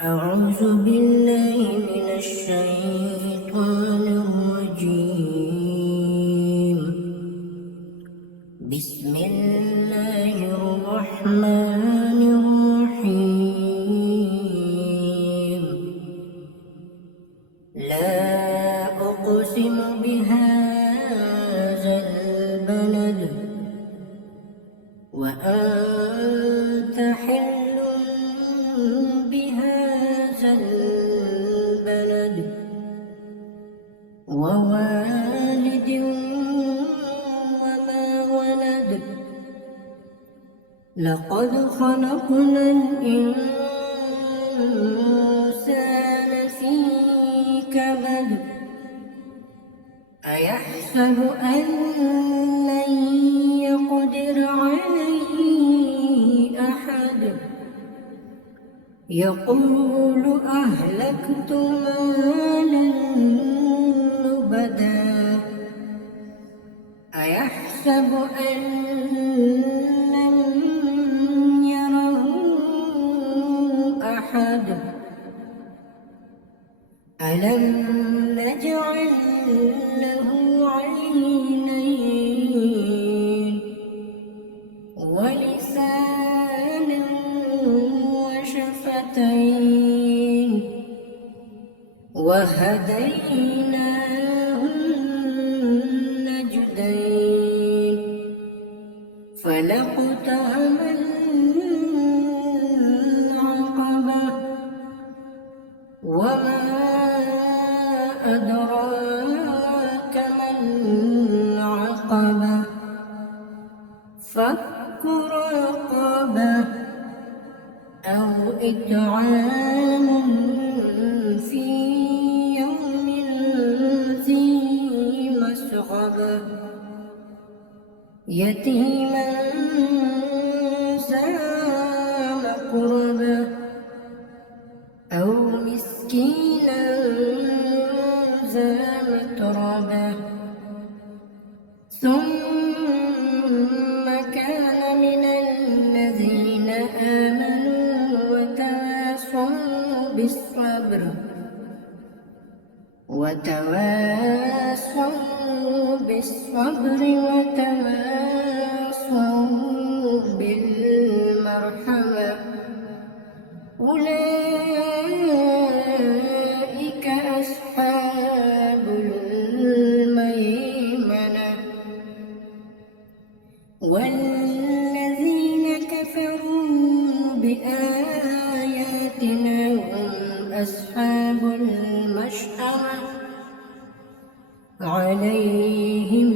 أعوذ بالله من الشيطان الرجيم. بسم الله الرحمن الرحيم. لا أقسم بهذا البلد وأنت حل بهذا البلد ووالد وما ولد. لقد خلقنا الإنسان في كبد. أيحسب أن لن يقدر عليه أحد. يقول أهلكت مالا لبدا. أيحسب أن لم يره أحد. ألم نجعل له عينين ولسانا وشفتين وهديناه النجدين. فلاقتحم العقبة وما أدراك ما العقبة. فك رقبة أو إطعام في يوم ذي مسغبة يتيما ذا مقربة أو مسكينا ذا متربة. ثم كان من الذين آمنوا وتواصوا بالصبر وتواصوا بالمرحمة. أولئك أصحاب الميمنة. والذين كفروا بآياتنا هم أصحاب المشأمة عليهم